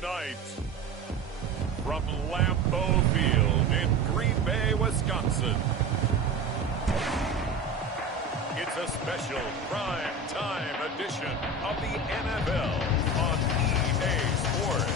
Tonight, from Lambeau Field in Green Bay, Wisconsin, it's a special prime time edition of the NFL on EA Sports.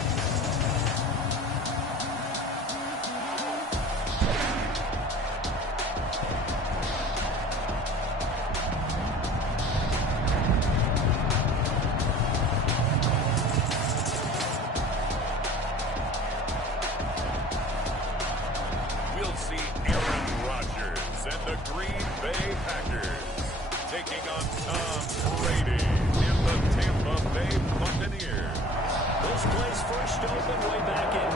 We'll see Aaron Rodgers and the Green Bay Packers taking on Tom Brady in the Tampa Bay Buccaneers. This place first opened way back in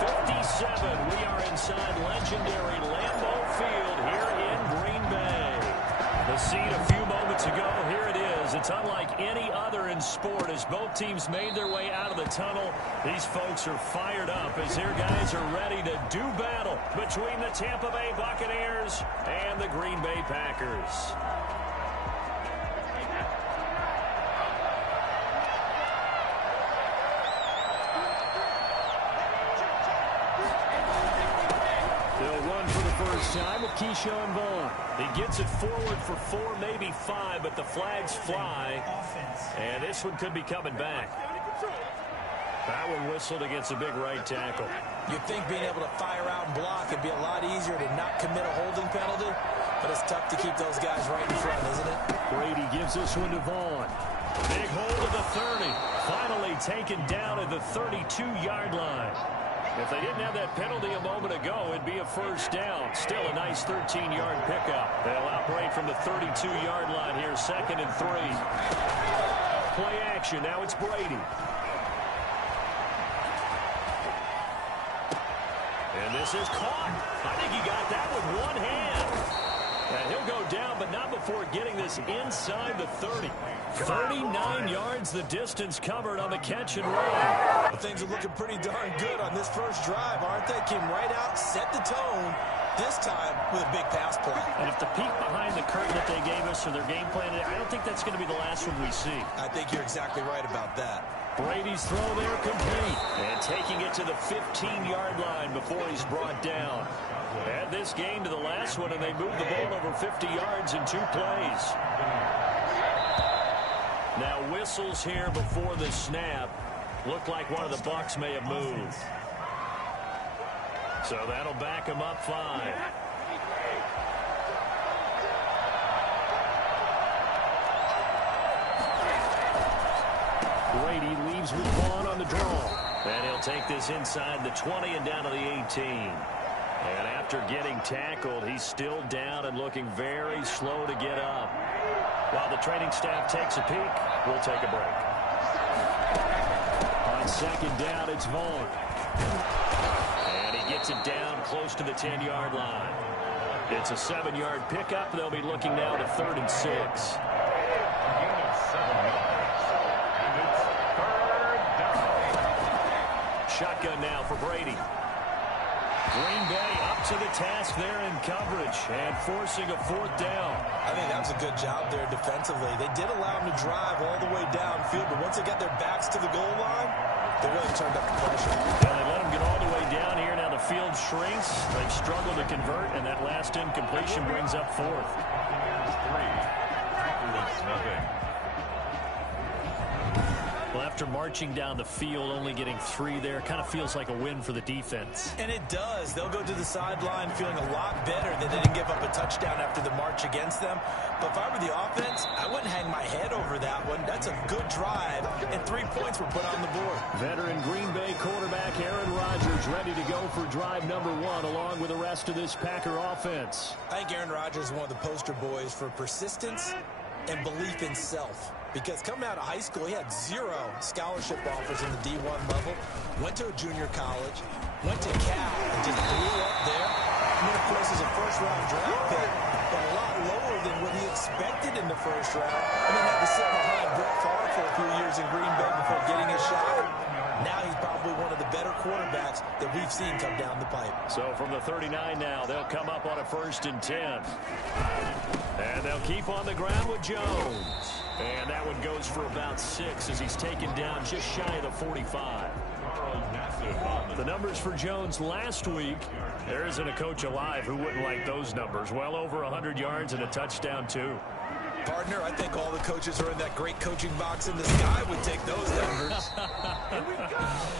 1957. We are inside legendary Lambeau Field here in Green Bay. The scene a few moments ago, here it is. It's unlike any other in sport as both teams made their way out of the tunnel. These folks are fired up as their guys are ready to do battle between the Tampa Bay Buccaneers and the Green Bay Packers. They'll run for the first time with Keyshawn Vaughn. He gets it forward for 4, maybe 5, but the flags fly. And this one could be coming back. That one whistled against a big right tackle. You'd think being able to fire out and block would be a lot easier to not commit a holding penalty, but it's tough to keep those guys right in front, isn't it? Brady gives this one to Vaughn. Big hold of the 30. Finally taken down at the 32-yard line. If they didn't have that penalty a moment ago, it'd be a first down. Still a nice 13-yard pickup. They'll operate from the 32-yard line here, 2nd and 3. Play action. Now it's Brady. And this is caught. I think he got that with one hand. And he'll go down, but not before getting this inside the 30. 39 yards the distance covered on the catch and run. Well, things are looking pretty darn good on this first drive, aren't they? Came right out, set the tone, this time with a big pass play. And if the peek behind the curtain that they gave us or their game plan, I don't think that's going to be the last one we see. I think you're exactly right about that. Brady's throw there complete. And taking it to the 15-yard line before he's brought down. Add this game to the last one, and they moved the ball over 50 yards in 2 plays. Now whistles here before the snap. Looked like one of the Bucs may have moved. So that'll back him up 5. Brady leaves with Vaughn on the draw. And he'll take this inside the 20 and down to the 18. And after getting tackled, he's still down and looking very slow to get up. While the training staff takes a peek, we'll take a break. On 2nd down, it's Vaughn. And he gets it down close to the 10-yard line. It's a 7-yard pickup. They'll be looking now to 3rd and 6. Shotgun now for Brady. Green Bay up to the task there in coverage and forcing a 4th down. I think that was a good job there defensively. They did allow them to drive all the way downfield, but once they got their backs to the goal line, they really turned up the pressure. Yeah, they let them get all the way down here. Now the field shrinks. They've struggled to convert, and that last incompletion brings up 4th. Well, after marching down the field, only getting 3 there, kind of feels like a win for the defense. And it does. They'll go to the sideline feeling a lot better that they didn't give up a touchdown after the march against them. But if I were the offense, I wouldn't hang my head over that one. That's a good drive, and 3 points were put on the board. Veteran Green Bay quarterback Aaron Rodgers ready to go for drive number 1 along with the rest of this Packer offense. I think Aaron Rodgers is one of the poster boys for persistence and belief in self. Because coming out of high school, he had 0 scholarship offers in the D1 level, went to a junior college, went to Cal, and just blew up there. And then, of course, is a first-round draft pick, but a lot lower than what he expected in the first round. And then had to sit behind Brett Favre for a few years in Green Bay before getting his shot. Now he's probably one of the better quarterbacks that we've seen come down the pipe. So from the 39 now, they'll come up on a 1st and 10. And they'll keep on the ground with Jones. And that one goes for about 6 as he's taken down just shy of the 45. The numbers for Jones last week, there isn't a coach alive who wouldn't like those numbers. Well over 100 yards and a touchdown, too. Partner, I think all the coaches are in that great coaching box in the sky would take those numbers.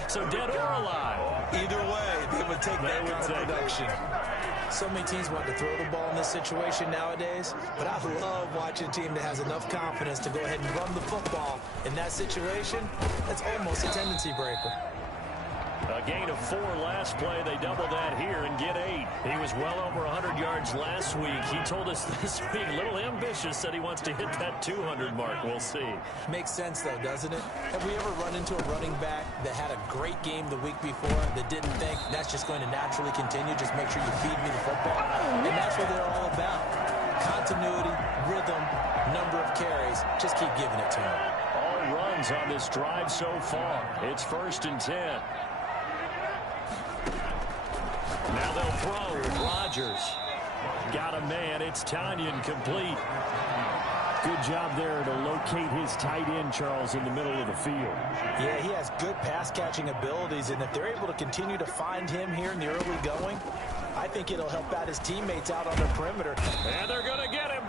So dead or alive? Either way, they would take that kind of production. So many teams want to throw the ball in this situation nowadays, but I love watching a team that has enough confidence to go ahead and run the football. In that situation, that's almost a tendency breaker. A gain of 4 last play. They double that here and get 8. He was well over 100 yards last week. He told us this week, a little ambitious, said he wants to hit that 200 mark. We'll see. Makes sense, though, doesn't it? Have we ever run into a running back that had a great game the week before that didn't think that's just going to naturally continue? Just make sure you feed me the football. And that's what they're all about. Continuity, rhythm, number of carries. Just keep giving it to him. All runs on this drive so far. It's 1st and 10. Now they'll throw. Rodgers got a man. It's Tanyan complete. Good job there to locate his tight end, Charles, in the middle of the field. Yeah, he has good pass-catching abilities, and if they're able to continue to find him here in the early going, I think it'll help out his teammates out on the perimeter. And they're going to get him.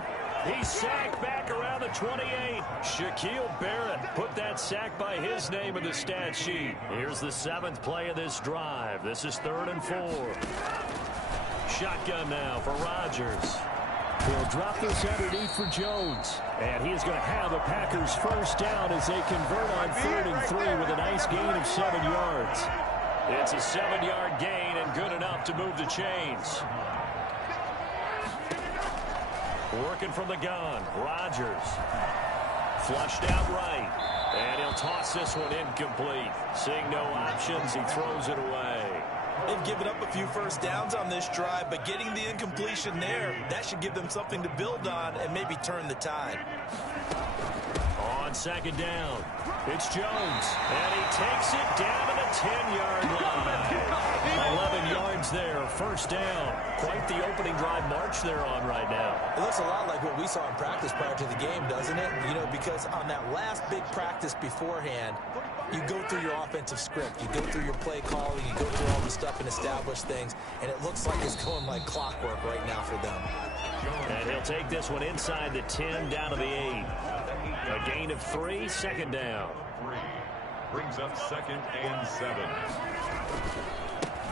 He's sacked back around the 28. Shaquille Barrett put that sack by his name in the stat sheet. Here's the 7th play of this drive. This is 3rd and 4. Shotgun now for Rodgers. He'll drop this underneath for Jones. And he is going to have the Packers first down as they convert on 3rd and 3 with a nice gain of 7 yards. It's a 7-yard gain and good enough to move the chains. Working from the gun, Rodgers. Flushed out right. And he'll toss this one incomplete. Seeing no options, he throws it away. They've given up a few first downs on this drive, but getting the incompletion there, that should give them something to build on and maybe turn the tide. On 2nd down, it's Jones. And he takes it down to the 10-yard line. 11 yards there, first down. Quite the opening drive march they're on right now. It looks a lot like what we saw in practice prior to the game, doesn't it? You know, because on that last big practice beforehand, you go through your offensive script, you go through your play calling, you go through all the stuff and establish things, and it looks like it's going like clockwork right now for them. And he'll take this one inside the 10 down to the 8. A gain of 3, 2nd down. Brings up 2nd and 7.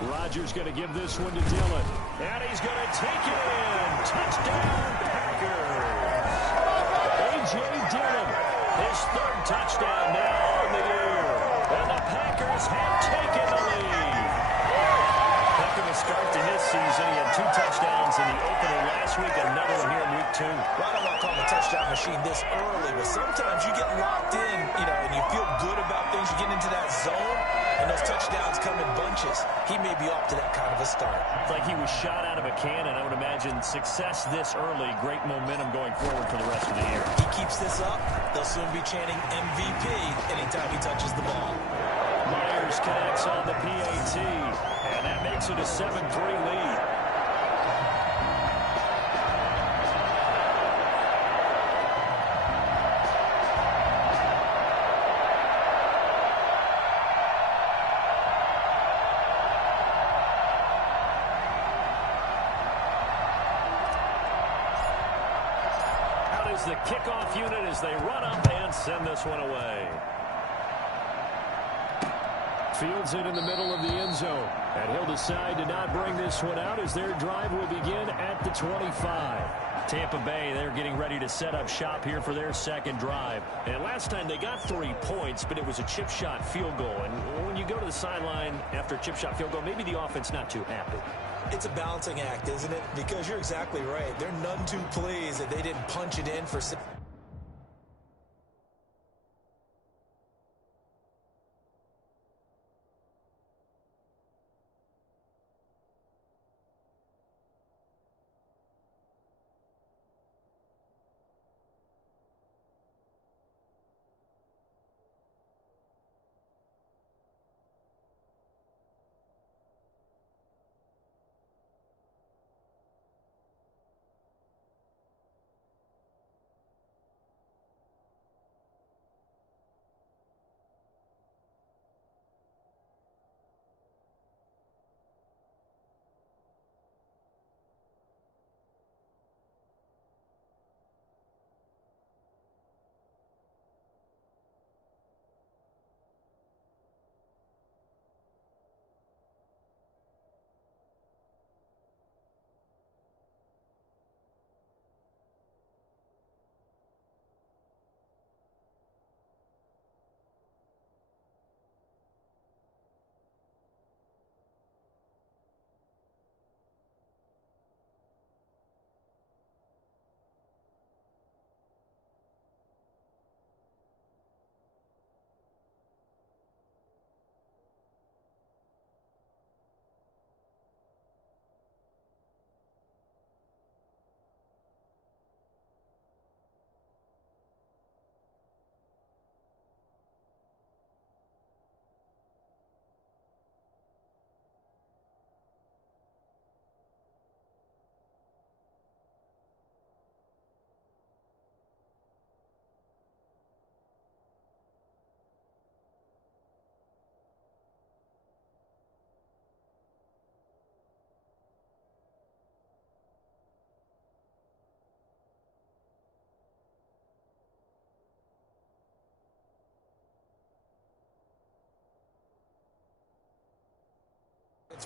Rodgers going to give this one to Dillon. And he's going to take it in. Touchdown, Packers. A.J. Dillon, his 3rd touchdown now on the year. And the Packers have taken the lead. Heck of a start to his season. He had 2 touchdowns in the opener last week, another one here in week 2. Well, I don't want to call him a touchdown machine this early, but sometimes you get locked in, you know, and you feel good about things. You get into that zone, and those touchdowns come in bunches. He may be off to that kind of a start. It's like he was shot out of a cannon. I would imagine success this early, great momentum going forward for the rest of the year. He keeps this up, they'll soon be chanting MVP anytime he touches the ball. Myers connects on the PAT, and that makes it a 7-3 lead. The kickoff unit as they run up and send this one away. Fields it in the middle of the end zone. And he'll decide to not bring this one out as their drive will begin at the 25. Tampa Bay, they're getting ready to set up shop here for their 2nd drive. And last time they got 3 points, but it was a chip shot field goal. And when you go to the sideline after a chip shot field goal, maybe the offense not too happy. It's a balancing act, isn't it? Because you're exactly right. They're none too pleased that they didn't punch it in for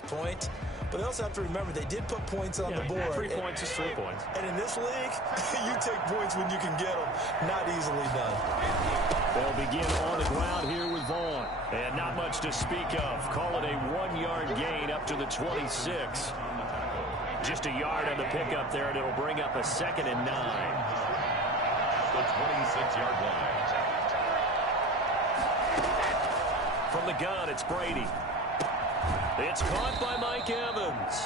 Point, but they also have to remember they did put points on the board. 3 points is 3 points. And in this league, you take points when you can get them. Not easily done. They'll begin on the ground here with Vaughn. And not much to speak of. Call it a 1-yard gain up to the 26. Just a yard on the pickup there, and it'll bring up a 2nd and 9. The 26-yard line. From the gun, it's Brady. It's caught by Mike Evans.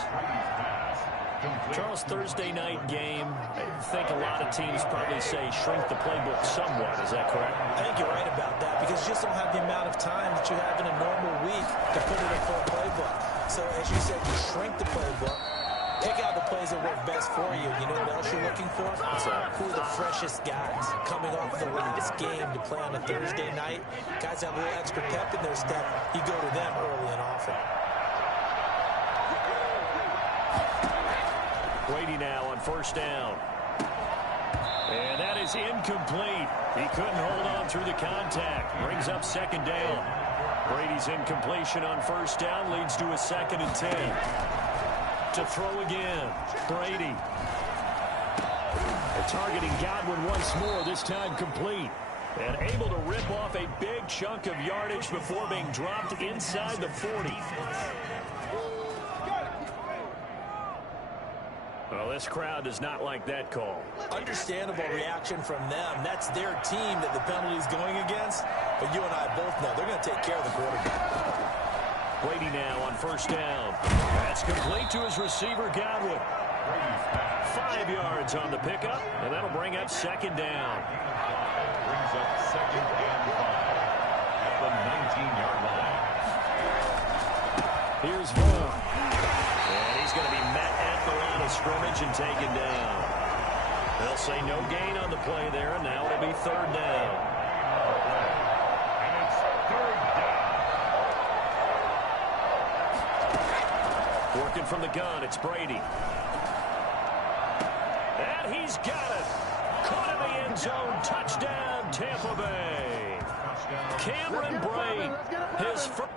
Charles, Thursday night game, I think a lot of teams probably say shrink the playbook somewhat. Is that correct? I think you're right about that because you just don't have the amount of time that you have in a normal week to put it in for a playbook. So as you said, you shrink the playbook, pick out the plays that work best for you. You know what else you're looking for? Who are the freshest guys coming off the last game to play on a Thursday night? Guys have a little extra pep in their step. You go to them early and often. Brady now on 1st down. And that is incomplete. He couldn't hold on through the contact. Brings up 2nd down. Brady's incompletion on 1st down leads to a 2nd and 10. To throw again. Brady. They're targeting Godwin once more, this time complete. And able to rip off a big chunk of yardage before being dropped inside the 40. Well, this crowd does not like that call. Understandable reaction from them. That's their team that the penalty is going against. But you and I both know they're going to take care of the quarterback. Brady now on 1st down. That's complete to his receiver, Godwin. 5 yards on the pickup, and that'll bring up 2nd down. Brings up 2nd and 5 at the 19-yard line. Here's Vaughn. And he's going to be met at the line of scrimmage and taken down. They'll say no gain on the play there, and now it'll be 3rd down. And it's 3rd down. Working from the gun, it's Brady. And he's got it. Caught in the end zone. Touchdown, Tampa Bay. Cameron Brate, his first.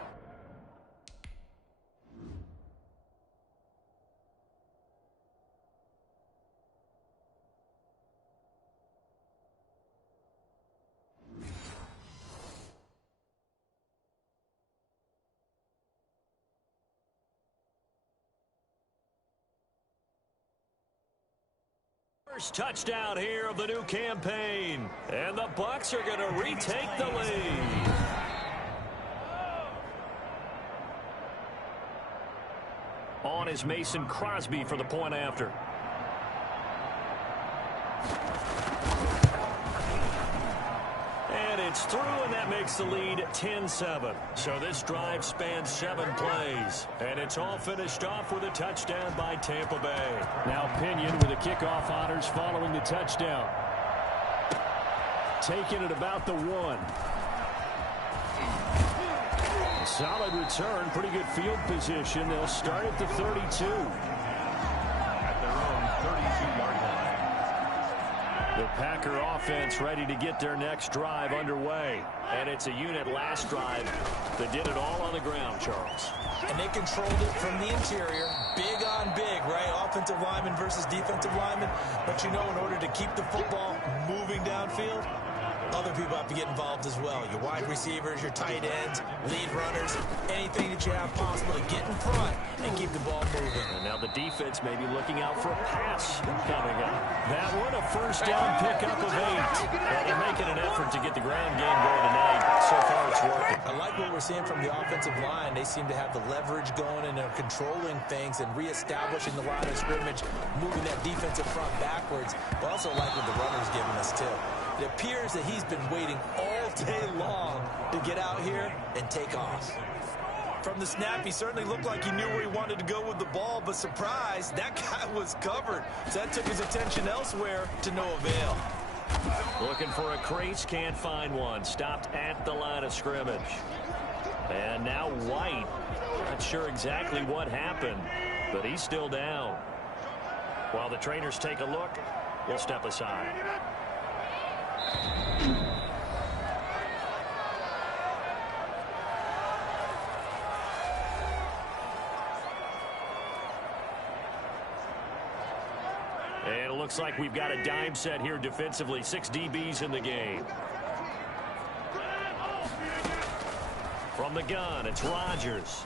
First touchdown here of the new campaign. And the Bucs are going to retake the lead. On is Mason Crosby for the point after. And it's through, and that makes the lead 10-7. So this drive spans 7 plays. And it's all finished off with a touchdown by Tampa Bay. Now Pinion with the kickoff honors following the touchdown. Taking it about the 1. Solid return, pretty good field position. They'll start at the 32. At their own 32-yard line. The Packer offense ready to get their next drive underway. And it's a unit last drive that did it all on the ground, Charles. And they controlled it from the interior. Big on big, right? Offensive lineman versus defensive lineman. But you know, in order to keep the football moving downfield, other people have to get involved as well. Your wide receivers, your tight ends, lead runners, anything that you have possible to get in front and keep the ball moving. And now the defense may be looking out for a pass coming up. That one, a first down pickup of 8. Well, they're making an effort to get the ground game going tonight. So far, it's working. I like what we're seeing from the offensive line. They seem to have the leverage going, and they're controlling things and reestablishing the line of scrimmage, moving that defensive front backwards. But also like what the runner's giving us, too. It appears that he's been waiting all day long to get out here and take off. From the snap, he certainly looked like he knew where he wanted to go with the ball, but surprise, that guy was covered. So that took his attention elsewhere to no avail. Looking for a crease, can't find one. Stopped at the line of scrimmage. And now White. Not sure exactly what happened, but he's still down. While the trainers take a look, we'll step aside. looks like we've got a dime set here defensively. 6 DBs in the game. From the gun, it's Rodgers.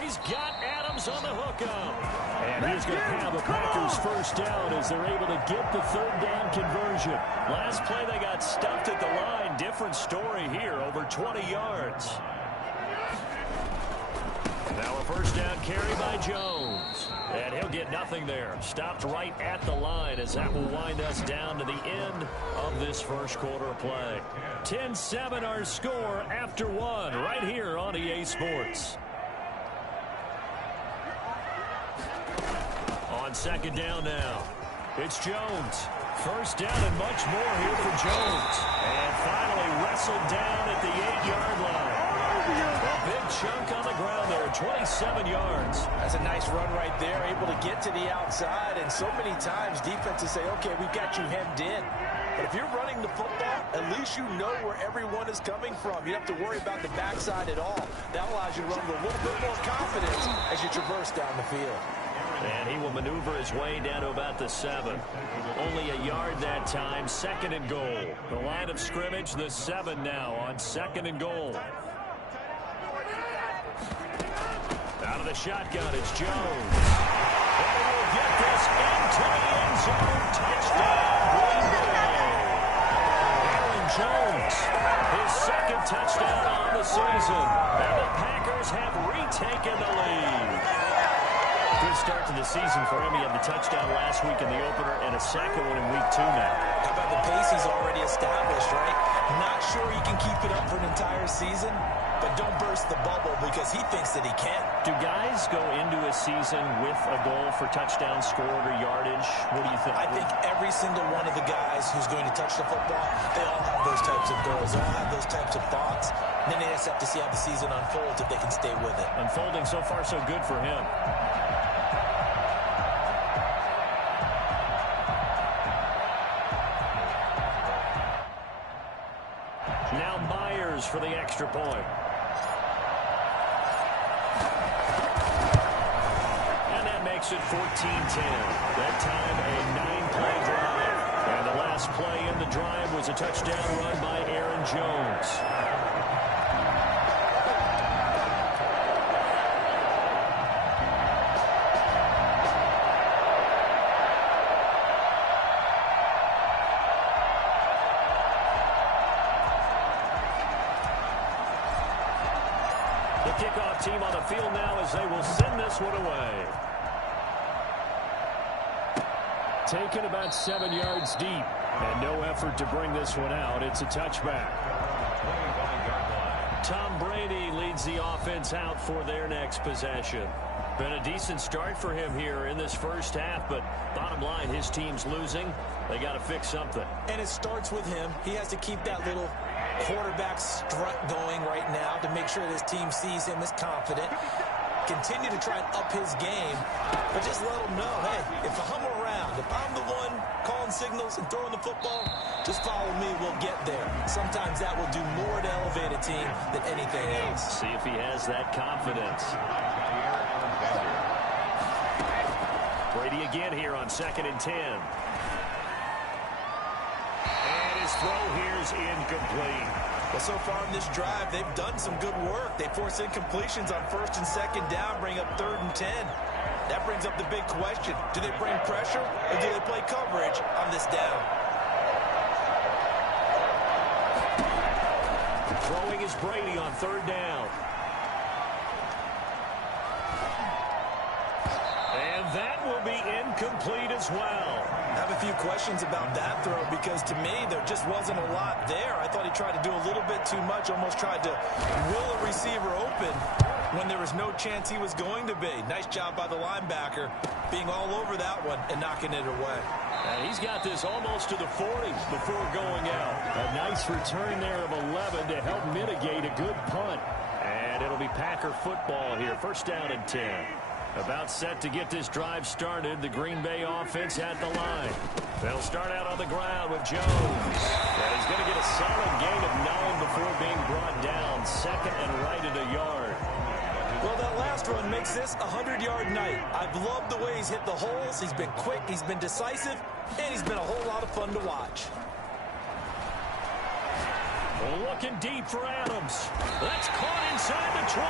He's got Adams on the hookup. And he's going to have the Packers first down as they're able to get the third down conversion. Last play they got stuffed at the line. Different story here, over 20 yards. Now a first down carry by Jones. And he'll get nothing there. Stopped right at the line as that will wind us down to the end of this first quarter of play. 10-7 our score after one right here on EA Sports. On second down now, it's Jones. First down and much more here for Jones. And finally wrestled down at the 8-yard line. A big chunk on the ground there, 27 yards. That's a nice run right there, able to get to the outside. And so many times defenses say, okay, we've got you hemmed in. But if you're running the football, at least you know where everyone is coming from. You don't have to worry about the backside at all. That allows you to run with a little bit more confidence as you traverse down the field. And he will maneuver his way down to about the 7. Only a yard that time, second and goal. The line of scrimmage, the 7 now on second and goal. Out of the shotgun, it's Jones. And he will get this into the end zone. Touchdown, Green Bay. Aaron Jones, his second touchdown on the season. And the Packers have retaken the lead. Good start to the season for him. He had the touchdown last week in the opener and a second one in week 2 now. How about the pace he's already established, right? Not sure he can keep it up for an entire season, but don't burst the bubble because he thinks that he can. Do guys go into a season with a goal for touchdown scored or yardage? What do you think? I think every single one of the guys who's going to touch the football, they all have those types of goals. They all have those types of thoughts. And then they just have to see how the season unfolds if they can stay with it. Unfolding so far so good for him. Now Myers for the extra point. And that makes it 14-10. That time a 9-play drive. And the last play in the drive was a touchdown run by Aaron Jones. Kickoff team on the field now as they will send this one away. Taken about 7 yards deep. And no effort to bring this one out. It's a touchback. Tom Brady leads the offense out for their next possession. Been a decent start for him here in this first half, but bottom line, his team's losing. They got to fix something. And it starts with him. He has to keep that little quarterback strut going right now to make sure this team sees him as confident. Continue to try and up his game, but just let him know, hey, if I'm around, if I'm the one calling signals and throwing the football, just follow me, we'll get there. Sometimes that will do more to elevate a team than anything else. See if he has that confidence. Brady again here on 2nd and 10. His throw here is incomplete. Well, so far in this drive, they've done some good work. They force incompletions on 1st and 2nd down, bring up 3rd and 10. That brings up the big question. Do they bring pressure or do they play coverage on this down? Throwing is Brady on 3rd down. And that will be incomplete as well. I have a few questions about that throw because to me there just wasn't a lot there. I thought he tried to do a little bit too much, almost tried to will a receiver open when there was no chance he was going to be. Nice job by the linebacker being all over that one and knocking it away. And he's got this almost to the 40s before going out. A nice return there of 11 to help mitigate a good punt. And it'll be Packer football here. First down and 10. About set to get this drive started. The Green Bay offense at the line. They'll start out on the ground with Jones. And he's going to get a solid gain of 9 before being brought down. 2nd and right at a yard. Well, that last run makes this a 100-yard night. I've loved the way he's hit the holes. He's been quick, he's been decisive, and he's been a whole lot of fun to watch. Looking deep for Adams. That's caught inside the 20.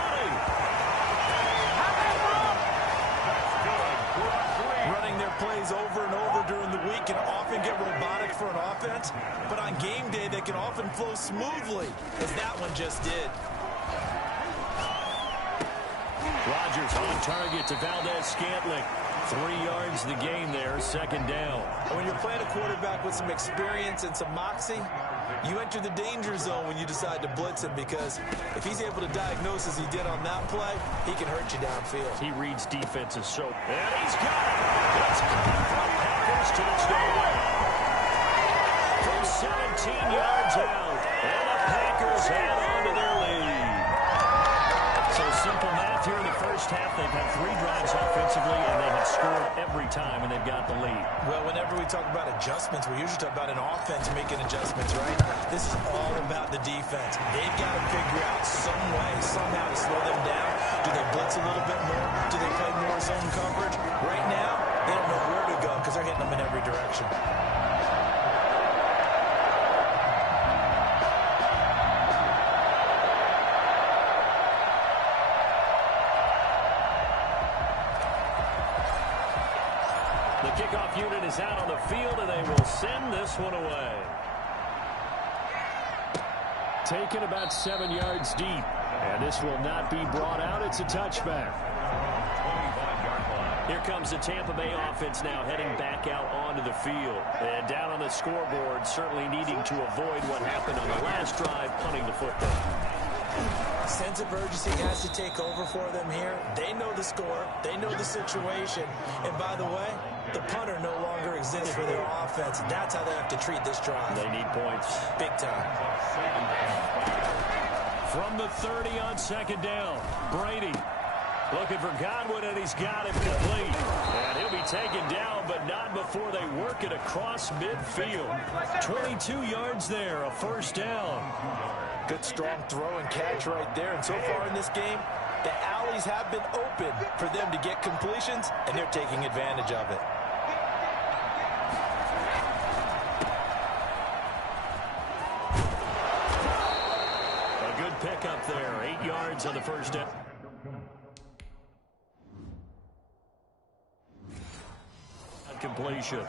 Running their plays over and over during the week can often get robotic for an offense, but on game day they can often flow smoothly, as that one just did. Rodgers on target to Valdez-Scantling. 3 yards the game there, second down. When you're playing a quarterback with some experience and some moxie, you enter the danger zone when you decide to blitz him, because if he's able to diagnose as he did on that play, he can hurt you downfield. He reads defenses so. And he's got it. It's coming from Packers touchdown. From 17 yards out. And the Packers add on to their lead. So simple math here in the first half. They've had 3 drives offensively, and they have scored every time, and they've got the lead. Well, whenever we talk about adjustments, we usually talk about an offense making adjustments, right? This is all about the defense. They've got to figure out some way, somehow to slow them down. Do they blitz a little bit more? Do they play more zone coverage? Right now, they don't know where to go because they're hitting them in every direction. Kickoff unit is out on the field, and they will send this one away. Taken about 7 yards deep, and this will not be brought out. It's a touchback. Here comes the Tampa Bay offense now heading back out onto the field. And down on the scoreboard, certainly needing to avoid what happened on the last drive, punting the football. Sense of urgency has to take over for them here. They know the score. They know the situation. And by the way, the punter no longer exists for their offense. That's how they have to treat this drive. They need points. Big time. From the 30 on second down, Brady looking for Godwin, and he's got him complete. And he'll be taken down, but not before they work it across midfield. 22 yards there, a first down. Good strong throw and catch right there. And so far in this game, the alleys have been open for them to get completions, and they're taking advantage of it. A good pickup there, 8 yards on the first down. Completion.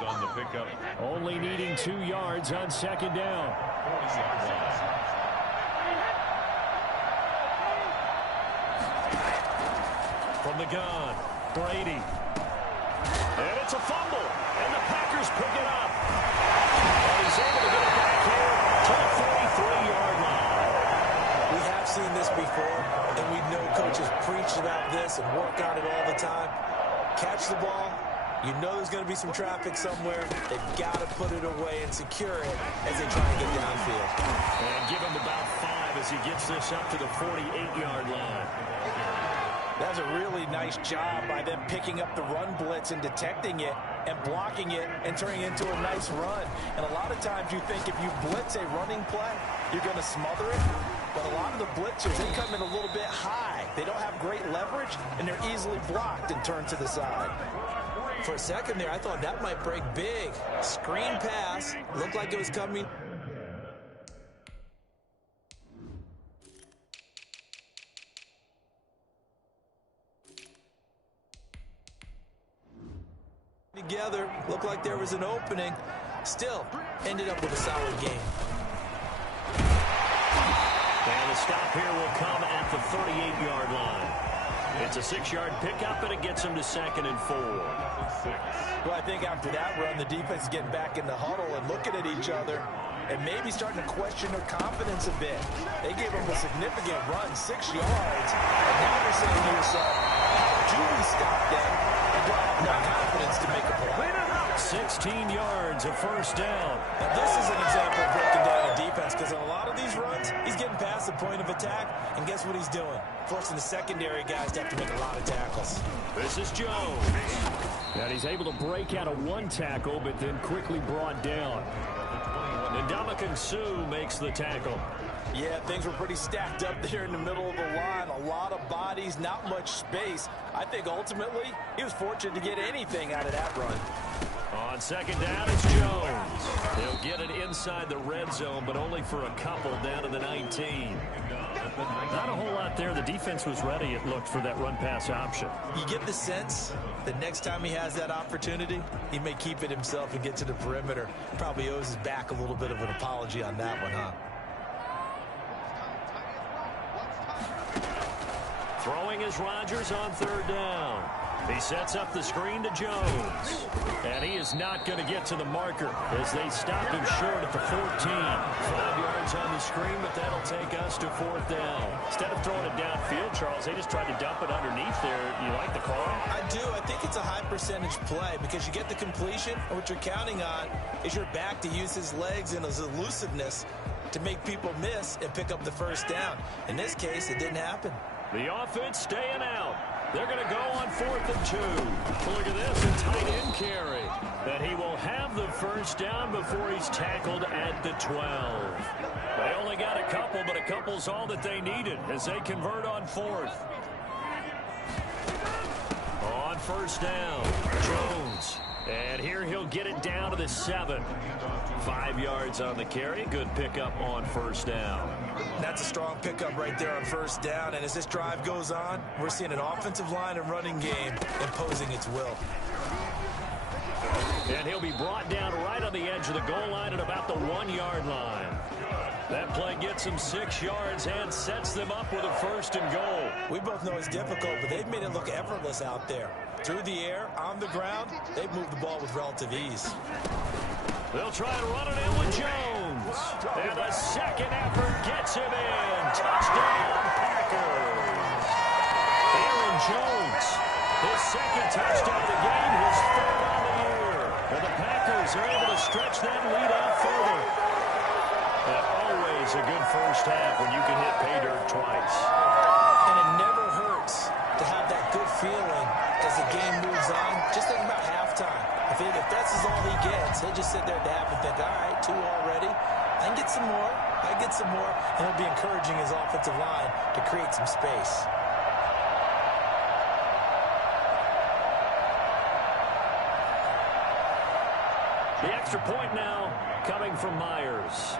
On the pickup. Only needing 2 yards on second down. From the gun, Brady. And it's a fumble. And the Packers pick it up. And he's able to get it back here to the 43-yard line. We have seen this before, and we know coaches preach about this and work on it all the time. Catch the ball. You know there's going to be some traffic somewhere. They've got to put it away and secure it as they try and get downfield. And give him about 5 as he gets this up to the 48-yard line. That's a really nice job by them picking up the run blitz and detecting it and blocking it and turning it into a nice run. And a lot of times you think if you blitz a running play, you're going to smother it. But a lot of the blitzers, they come in a little bit high. They don't have great leverage, and they're easily blocked and turned to the side. For a second there, I thought that might break big. Screen pass. Looked like it was coming. Together. Looked like there was an opening. Still, ended up with a solid game. And the stop here will come at the 38-yard line. It's a 6-yard pickup, and it gets them to 2nd and 4. Well, I think after that run, the defense is getting back in the huddle and looking at each other and maybe starting to question their confidence a bit. They gave them a significant run, 6 yards, and now they're saying to yourself, how do we stop them and do I have enough confidence to make a play? 16 yards, a first down. Now, this is an example of breaking down a defense because on a lot of these runs, he's getting past the point of attack, and guess what he's doing? Forcing the secondary guys to have to make a lot of tackles. This is Jones. And he's able to break out of one tackle, but then quickly brought down. And Ndamukong Suh makes the tackle. Yeah, things were pretty stacked up there in the middle of the line. A lot of bodies, not much space. I think ultimately he was fortunate to get anything out of that run. On second down, it's Jones. He'll get it inside the red zone, but only for a couple down to the 19. Not a whole lot there. The defense was ready, it looked, for that run-pass option. You get the sense that next time he has that opportunity, he may keep it himself and get to the perimeter. Probably owes his back a little bit of an apology on that one, huh? Throwing is Rodgers on third down. He sets up the screen to Jones. And he is not going to get to the marker as they stop him short at the 14. 5 yards on the screen, but that'll take us to fourth down. Instead of throwing it downfield, Charles, they just tried to dump it underneath there. You like the call? I do. I think it's a high percentage play because you get the completion, and what you're counting on is your back to use his legs and his elusiveness to make people miss and pick up the first down. In this case, it didn't happen. The offense staying out. They're going to go on 4th and 2. Look at this, a tight end carry. And he will have the first down before he's tackled at the 12. They only got a couple, but a couple's all that they needed as they convert on 4th. On first down, Jones. And here he'll get it down to the 7. 5 yards on the carry. Good pickup on first down. That's a strong pickup right there on first down. And as this drive goes on, we're seeing an offensive line and running game imposing its will. And he'll be brought down right on the edge of the goal line at about the 1-yard line. That play gets him 6 yards and sets them up with a first and goal. We both know it's difficult, but they've made it look effortless out there. Through the air, on the ground, they've moved the ball with relative ease. They'll try and run it in with Jones. And the second effort gets him in. Touchdown, Packers. Aaron Jones, his second touchdown of the game, his third on the year. And the Packers are able to stretch that lead out further. And always a good first half when you can hit pay dirt twice. And it never hurts to have that good feeling as the game moves on. Just think about halftime. If that's all he gets, he'll just sit there at the half and think, all right, 2 already. I can get some more. I get some more. And he'll be encouraging his offensive line to create some space. The extra point now coming from Myers.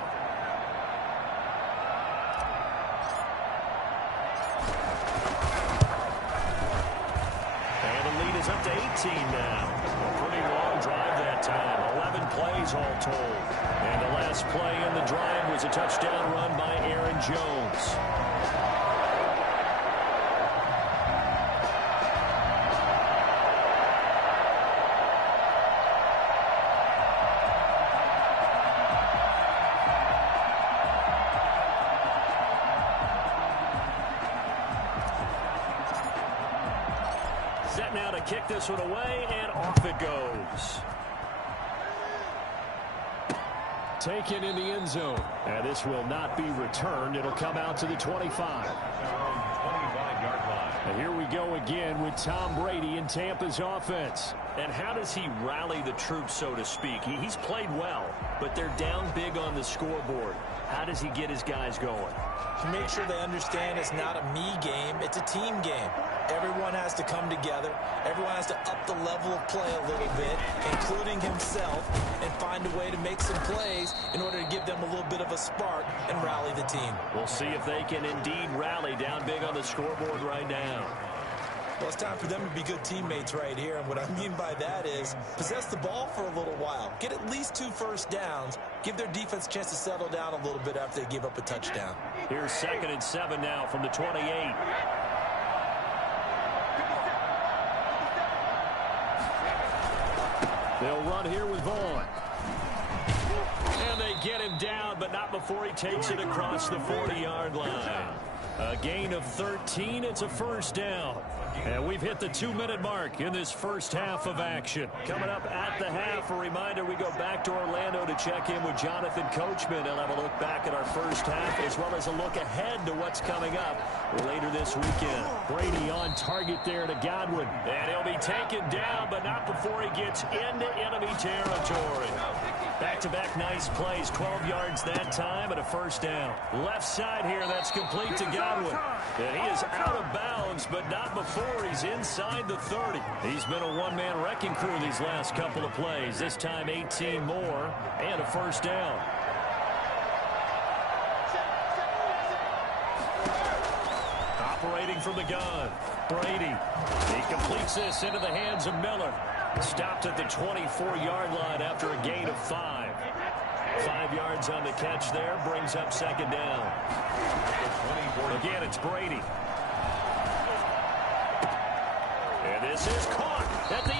And the lead is up to 18 now. A pretty long drive that time. 11 plays all told. And the last play in the drive was a touchdown run by Aaron Jones. Set now to kick this one away, and off it goes. Taken in the end zone. And this will not be returned. It'll come out to the 25. 25-yard line. And here we go again with Tom Brady in Tampa's offense. And how does he rally the troops, so to speak? He's played well, but they're down big on the scoreboard. How does he get his guys going? To make sure they understand it's not a me game, it's a team game. Everyone has to come together. Everyone has to up the level of play a little bit, including himself, and find a way to make some plays in order to give them a little bit of a spark and rally the team. We'll see if they can indeed rally down big on the scoreboard right now. Well, it's time for them to be good teammates right here, and what I mean by that is possess the ball for a little while. Get at least 2 first downs. Give their defense a chance to settle down a little bit after they give up a touchdown. Here's 2nd and 7 now from the 28. They'll run here with Vaughn. And they get him down, but not before he takes it across the 40-yard line. A gain of 13. It's a first down. And we've hit the 2-minute mark in this first half of action. Coming up at the half, a reminder, we go back to Orlando to check in with Jonathan Coachman. He'll have a look back at our first half as well as a look ahead to what's coming up later this weekend. Brady on target there to Godwin. And he'll be taken down, but not before he gets into enemy territory. Back-to-back nice plays, 12 yards that time and a first down. Left side here, that's complete to Godwin. And he is out of bounds, but not before he's inside the 30. He's been a one-man wrecking crew these last couple of plays. This time 18 more and a first down. Operating from the gun, Brady. He completes this into the hands of Miller. Stopped at the 24-yard line after a gain of 5. 5 yards on the catch there, brings up second down. Again, it's Brady. And this is caught at the 8.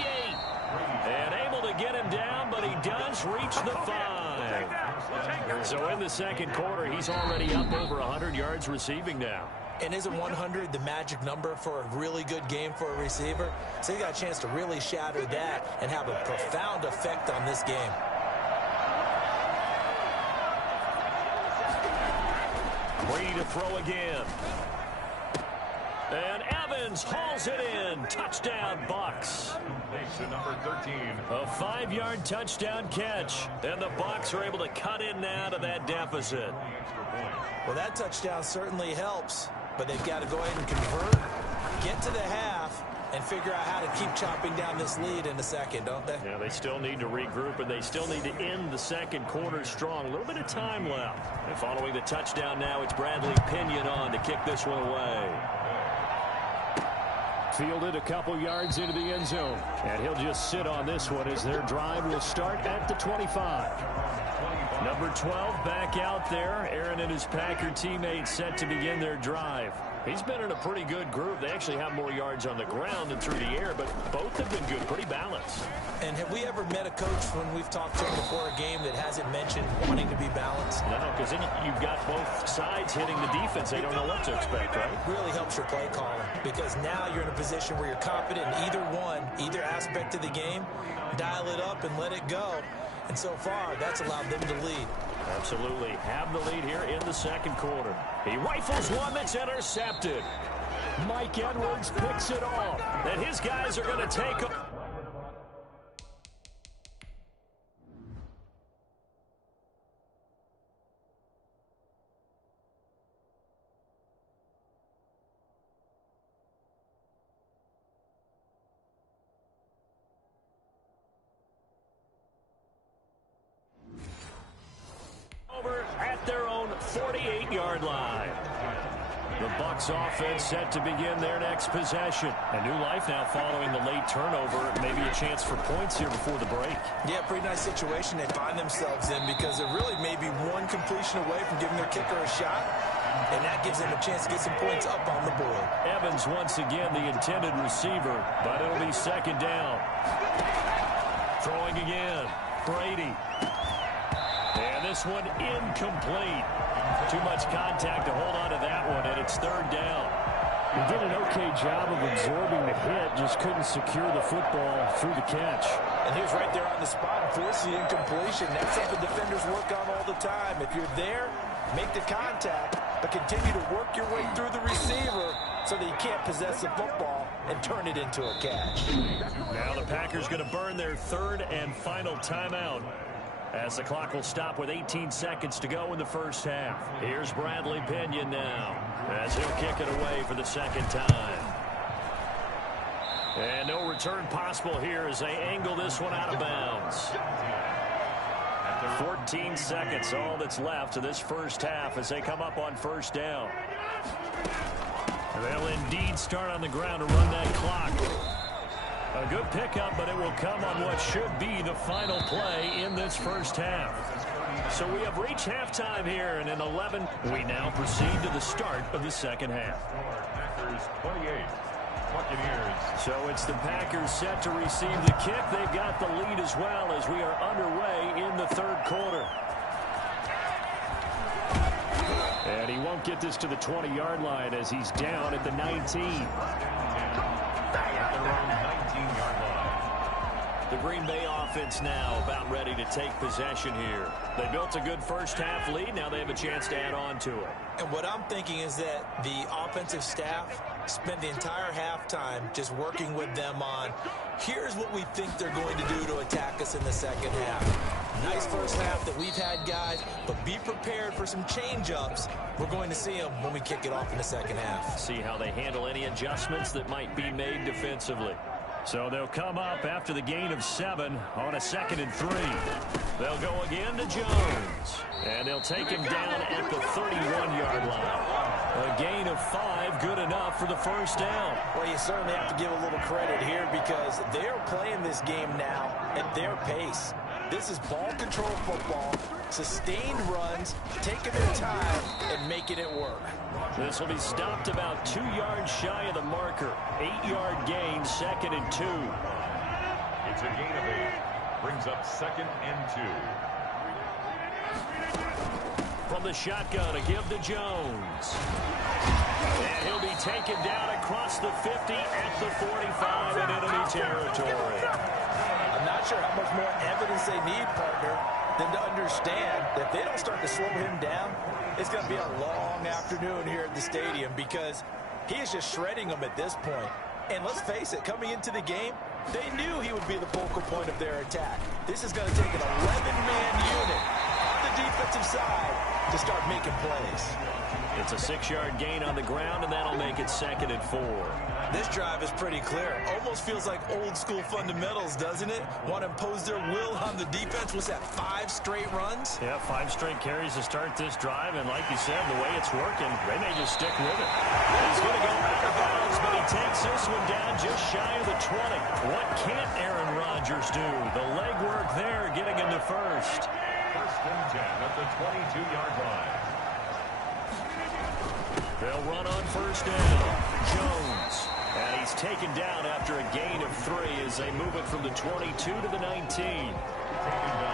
And able to get him down, but he does reach the 5. So in the second quarter, he's already up over 100 yards receiving now. And isn't 100 the magic number for a really good game for a receiver? So he got a chance to really shatter that and have a profound effect on this game. Brady to throw again. And Evans hauls it in. Touchdown, Bucs. Number 13. A 5-yard touchdown catch. And the Bucs are able to cut in now to that deficit. Well, that touchdown certainly helps. But they've got to go ahead and convert, get to the half, and figure out how to keep chopping down this lead in a second, don't they? Yeah, they still need to regroup, and they still need to end the second quarter strong. A little bit of time left. And following the touchdown now, it's Bradley Pinion on to kick this one away. Fielded a couple yards into the end zone. And he'll just sit on this one as their drive will start at the 25. Number 12 back out there. Aaron and his Packer teammates set to begin their drive. He's been in a pretty good group. They actually have more yards on the ground than through the air, but both have been good, pretty balanced. And have we ever met a coach when we've talked to him before a game that hasn't mentioned wanting to be balanced? No, because then you've got both sides hitting the defense. They don't know what to expect, right? It really helps your play calling because now you're in a position where you're confident in either aspect of the game. Dial it up and let it go. And so far, that's allowed them to lead. Absolutely. Have the lead here in the second quarter. He rifles one that's intercepted. Mike Edwards picks it off. And his guys are going to take him. Over at their own 48-yard line. The Bucs offense set to begin their next possession. A new life now following the late turnover. Maybe a chance for points here before the break. Yeah, pretty nice situation they find themselves in because they're really maybe one completion away from giving their kicker a shot. And that gives them a chance to get some points up on the board. Evans once again the intended receiver, but it'll be second down. Throwing again. Brady. And this one incomplete. Too much contact to hold on to that one, and it's third down. He did an okay job of absorbing the hit, just couldn't secure the football through the catch. And he was right there on the spot and forced the incompletion. That's something defenders work on all the time. If you're there, make the contact, but continue to work your way through the receiver so that you can't possess the football and turn it into a catch. Now the Packers going to burn their third and final timeout, as the clock will stop with 18 seconds to go in the first half. Here's Bradley Pinion now, as he'll kick it away for the second time. And no return possible here as they angle this one out of bounds. 14 seconds, all that's left of this first half as they come up on first down. They'll indeed start on the ground to run that clock. A good pickup, but it will come on what should be the final play in this first half. So we have reached halftime here, and in 11, we now proceed to the start of the second half. Packers 28, Buccaneers. So it's the Packers set to receive the kick. They've got the lead as well as we are underway in the third quarter. And he won't get this to the 20-yard line as he's down at the 19. At their own 19-yard line. The Green Bay offense now about ready to take possession here. They built a good first-half lead. Now they have a chance to add on to it. And what I'm thinking is that the offensive staff spent the entire halftime just working with them on, here's what we think they're going to do to attack us in the second half. Nice first half that we've had, guys, but be prepared for some change-ups. We're going to see them when we kick it off in the second half. See how they handle any adjustments that might be made defensively. So they'll come up after the gain of 7 on a 2nd and 3. They'll go again to Jones. And they'll take him down at the 31-yard line. A gain of 5, good enough for the first down. Well, you certainly have to give a little credit here because they're playing this game now at their pace. This is ball control football, sustained runs, taking their time, and making it work. This will be stopped about 2 yards shy of the marker. 8-yard gain, 2nd and 2. It's a gain of 8. Brings up 2nd and 2. From the shotgun, a give to Jones. And he'll be taken down across the 50 at the 45 in enemy territory. I'm not sure how much more evidence they need, partner, than to understand that if they don't start to slow him down, it's going to be a long afternoon here at the stadium because he is just shredding them at this point. And let's face it, coming into the game, they knew he would be the focal point of their attack. This is going to take an 11-man unit on the defensive side to start making plays. It's a 6-yard gain on the ground, and that'll make it 2nd and 4. This drive is pretty clear. Almost feels like old school fundamentals, doesn't it? Want to impose their will on the defense. Was that 5 straight runs? Yeah, 5 straight carries to start this drive, and like you said, the way it's working, they may just stick with it. He's going to go out of bounds, but he takes this one down just shy of the 20. What can't Aaron Rodgers do? The legwork there, getting him to first. 1st and 10 at the 22-yard line. They'll run on first down. Jones. And he's taken down after a gain of 3 as they move it from the 22 to the 19.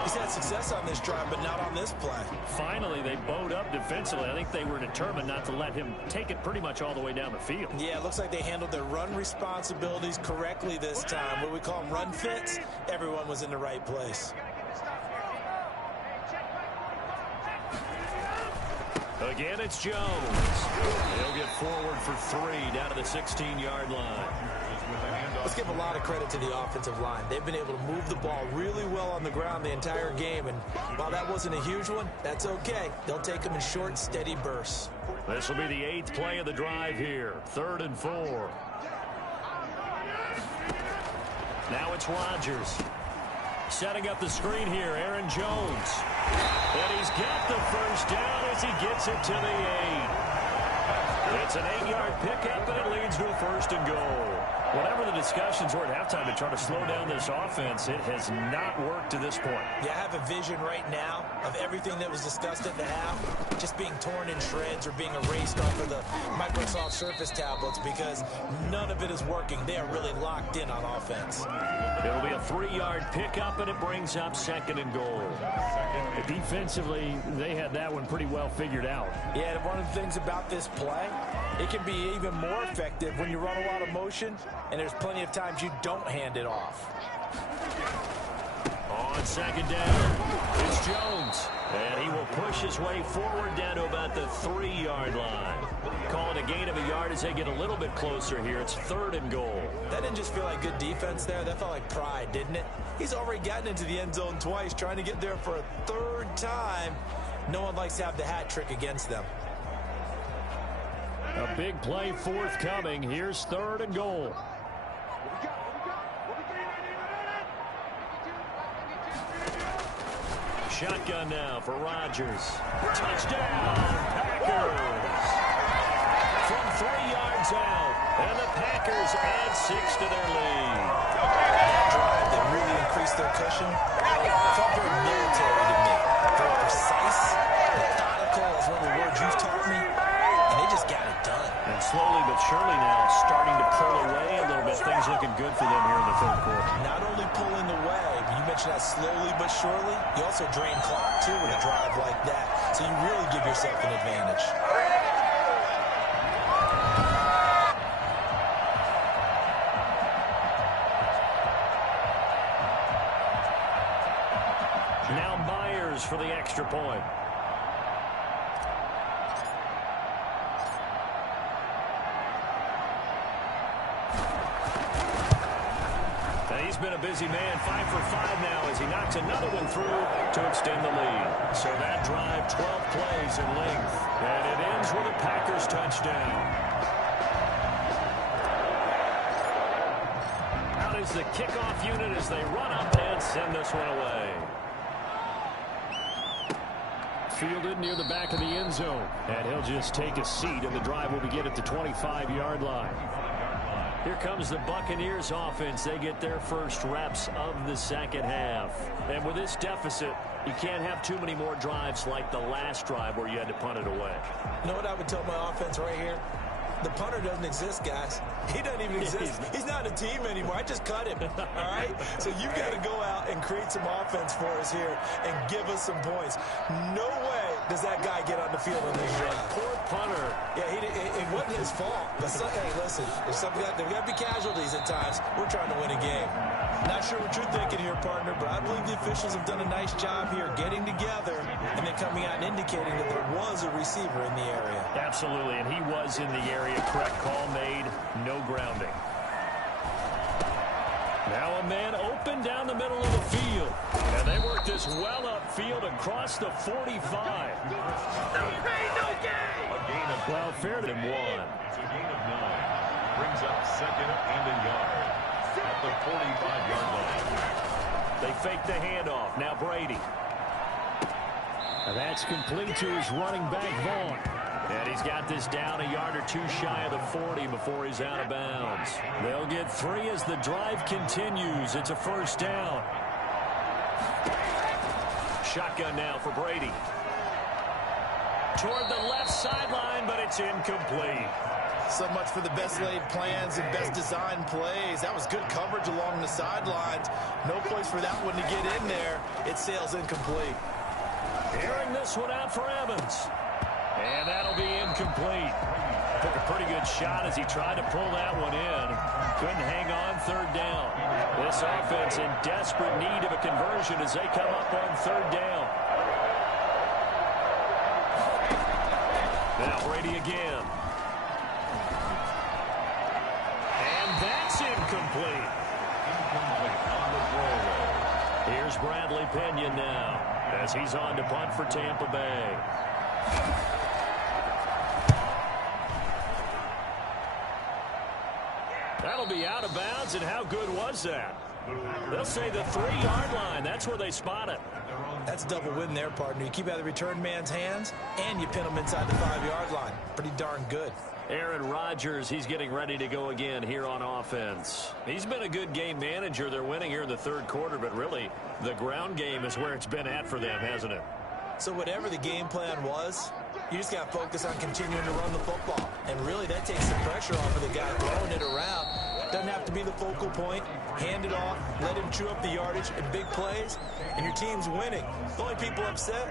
He's had success on this drive, but not on this play. Finally, they bowed up defensively. I think they were determined not to let him take it pretty much all the way down the field. Yeah, it looks like they handled their run responsibilities correctly this time. What we call them run fits, everyone was in the right place. Again, it's Jones. He'll get forward for 3 down to the 16-yard line. Let's give a lot of credit to the offensive line. They've been able to move the ball really well on the ground the entire game, and while that wasn't a huge one, that's okay. They'll take them in short, steady bursts. This will be the 8th play of the drive here. 3rd and 4. Now it's Rodgers. Setting up the screen here, Aaron Jones. And he's got the first down as he gets it to the 8. It's an 8-yard pickup, and it leads to a 1st and goal. Whatever the discussions were at halftime to try to slow down this offense, it has not worked to this point. Yeah, I have a vision right now of everything that was discussed at the half just being torn in shreds or being erased off of the Microsoft Surface tablets because none of it is working. They are really locked in on offense. It'll be a 3-yard pickup, and it brings up 2nd and goal. Defensively, they had that one pretty well figured out. Yeah, and one of the things about this play, it can be even more effective when you run a lot of motion, and there's plenty of times you don't hand it off. On 2nd down, it's Jones. And he will push his way forward down to about the 3-yard line. Call it a gain of a yard as they get a little bit closer here. It's 3rd and goal. That didn't just feel like good defense there. That felt like pride, didn't it? He's already gotten into the end zone twice, trying to get there for a 3rd time. No one likes to have the hat trick against them. A big play forthcoming. Here's 3rd and goal. Shotgun now for Rodgers. Touchdown, Packers. From 3 yards out, and the Packers add 6 to their lead. Drive that really increased their cushion. It felt very military to me. Very precise, methodical, is one of the words you've taught me. And they just got it done. And slowly but surely now starting to pull away a little bit. Things looking good for them here in the 3rd quarter. Not only pulling away, but you mentioned that slowly but surely. You also drain clock, too, with a drive like that. So you really give yourself an advantage. Now Myers for the extra point. He's been a busy man, 5 for 5 now as he knocks another one through to extend the lead. So that drive, 12 plays in length. And it ends with a Packers touchdown. Out is the kickoff unit as they run up and send this one away. Fielded near the back of the end zone. And he'll just take a seat, and the drive will begin at the 25-yard line. Here comes the Buccaneers offense. They get their first reps of the second half. And with this deficit, you can't have too many more drives like the last drive where you had to punt it away. You know what I would tell my offense right here? The punter doesn't exist, guys. He doesn't even exist. He's not a team anymore. I just cut him, all right? So you got to go out and create some offense for us here and give us some points. No way does that guy get on the field in this drive. Poor punter. Yeah, it wasn't his fault. But hey, listen, there's got to be casualties at times. We're trying to win a game. Not sure what you're thinking here, partner, but I believe the officials have done a nice job here getting together and then coming out and indicating that there was a receiver in the area. Absolutely, and he was in the area. Correct call made. No grounding. Now a man open down the middle of the field. And they work this well upfield across the 45. Well, fair to 1. It's a gain of 9. Brings up second and a yard at the 45-yard line. They fake the handoff. Now Brady. And that's complete to his running back, Vaughn. And he's got this down a yard or two shy of the 40 before he's out of bounds. They'll get 3 as the drive continues. It's a first down. Shotgun now for Brady. Toward the left sideline, but it's incomplete. So much for the best laid plans and best designed plays. That was good coverage along the sidelines. No place for that one to get in there. It sails incomplete. Airing this one out for Evans. And that'll be incomplete. Took a pretty good shot as he tried to pull that one in. Couldn't hang on third down. This offense in desperate need of a conversion as they come up on third down. Now Brady again. And that's incomplete. Here's Bradley Pinion now as he's on to punt for Tampa Bay. That'll be out of bounds, and how good was that? They'll say the 3-yard line. That's where they spot it. That's a double win there, partner. You keep out of the return man's hands, and you pin him inside the 5-yard line. Pretty darn good. Aaron Rodgers, he's getting ready to go again here on offense. He's been a good game manager. They're winning here in the third quarter, but really the ground game is where it's been at for them, hasn't it? So whatever the game plan was, you just got to focus on continuing to run the football. And really, that takes the pressure off of the guy throwing it around. Doesn't have to be the focal point. Hand it off, let him chew up the yardage in big plays, and your team's winning. The only people upset,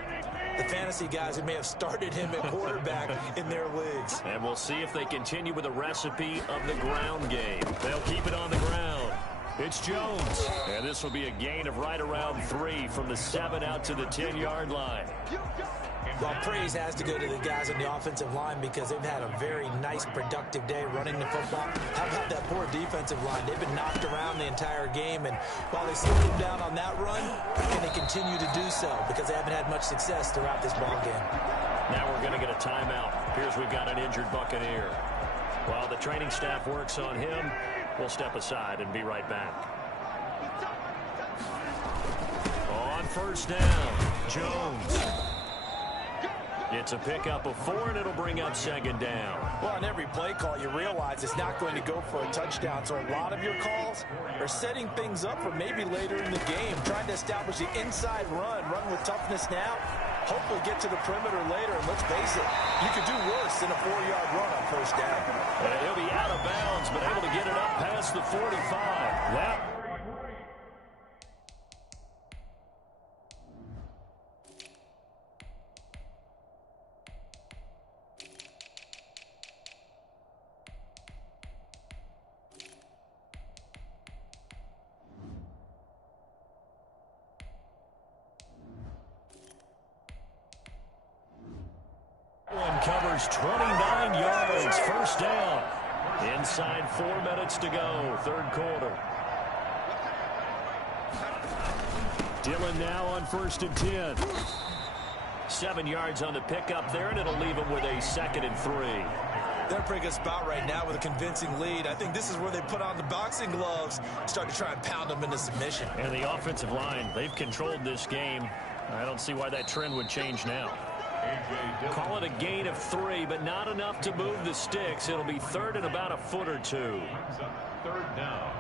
the fantasy guys who may have started him at quarterback in their leagues. And we'll see if they continue with the recipe of the ground game. They'll keep it on the ground. It's Jones. And this will be a gain of right around 3 from the 7 out to the 10-yard line. Well, praise has to go to the guys on the offensive line because they've had a very nice, productive day running the football. How about that poor defensive line? They've been knocked around the entire game, and while they slowed them down on that run, can they continue to do so because they haven't had much success throughout this ball game. Now we're going to get a timeout. Here's we've got an injured Buccaneer. While the training staff works on him, we'll step aside and be right back. On first down, Jones. It's a pickup of 4, and it'll bring up second down. Well, on every play call, you realize it's not going to go for a touchdown. So a lot of your calls are setting things up for maybe later in the game, trying to establish the inside run with toughness now, hopefully get to the perimeter later. And let's face it, you could do worse than a 4-yard run on first down. And he'll be out of bounds, but able to get it up past the 45. That covers 29 yards. First down. Inside 4 minutes to go. Third quarter. Dillon now on 1st and 10. 7 yards on the pickup there, and it'll leave him with a 2nd and 3. They're in a pretty good spot right now with a convincing lead. I think this is where they put on the boxing gloves, start to try and pound them into submission. And the offensive line, they've controlled this game. I don't see why that trend would change now. Call it a gain of 3, but not enough to move the sticks. It'll be 3rd and about a foot or 2. 3rd down.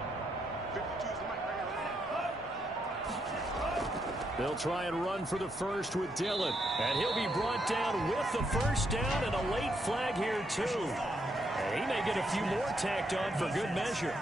They'll try and run for the first with Dillon. And he'll be brought down with the first down and a late flag here, too. And he may get a few more tacked on for good measure.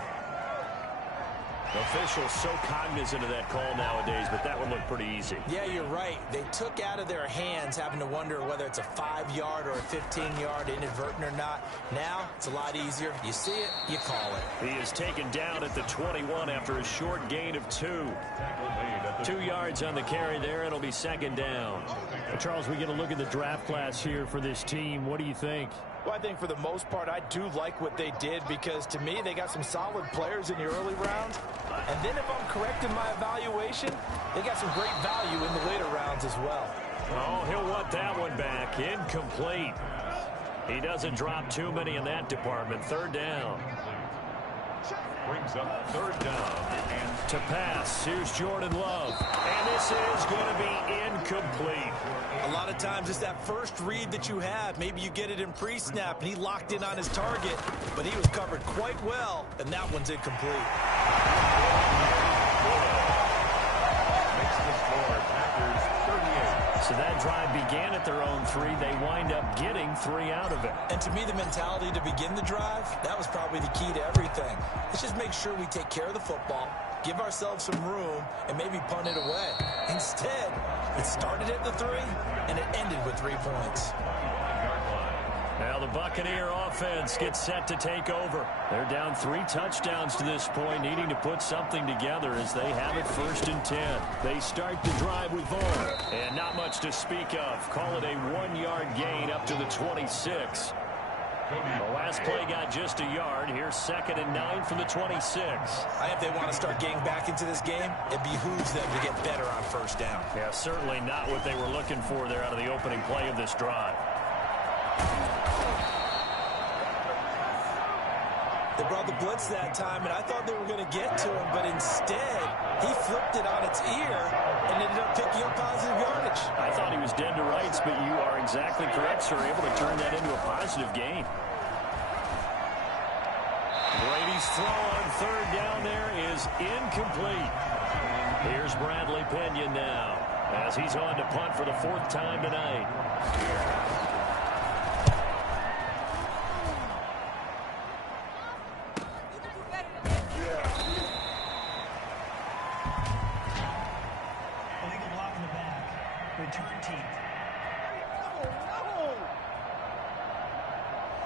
Officials so cognizant of that call nowadays, but that would look pretty easy. Yeah, you're right. They took out of their hands having to wonder whether it's a 5-yard or a 15-yard inadvertent or not. Now, it's a lot easier. You see it, you call it. He is taken down at the 21 after a short gain of 2. 2 yards on the carry there. It'll be 2nd down. Charles, we get a look at the draft class here for this team. What do you think? Well, I think for the most part, I do like what they did because, to me, they got some solid players in the early rounds. And then if I'm correct in my evaluation, they got some great value in the later rounds as well. Oh, he'll want that one back. Incomplete. He doesn't drop too many in that department. 3rd down. Brings up 3rd down. And to pass. Here's Jordan Love. And this is going to be incomplete. A lot of times it's that first read that you have. Maybe you get it in pre-snap, and he locked in on his target, but he was covered quite well, and that one's incomplete. makes the score Packers 38. So that drive began at their own 3. They wind up getting 3 out of it. And to me, the mentality to begin the drive, that was probably the key to everything. Let's just make sure we take care of the football, give ourselves some room, and maybe punt it away. Instead, it started at the 3, and it ended with 3 points. Now the Buccaneer offense gets set to take over. They're down 3 touchdowns to this point, needing to put something together as they have it 1st and 10. They start the drive with Vaughn, and not much to speak of. Call it a 1-yard gain up to the 26. The last play got just a yard. Here's 2nd and 9 from the 26. I think if they want to start getting back into this game, it behooves them to get better on 1st down. Yeah, certainly not what they were looking for there out of the opening play of this drive. They brought the blitz that time, and I thought they were going to get to him, but instead, he flipped it on its ear and ended up picking up positive yardage. I thought he was dead to rights, but you are exactly correct, sir. Able to turn that into a positive gain. Brady's throw on 3rd down there is incomplete. Here's Bradley Pinion now as he's on to punt for the 4th time tonight.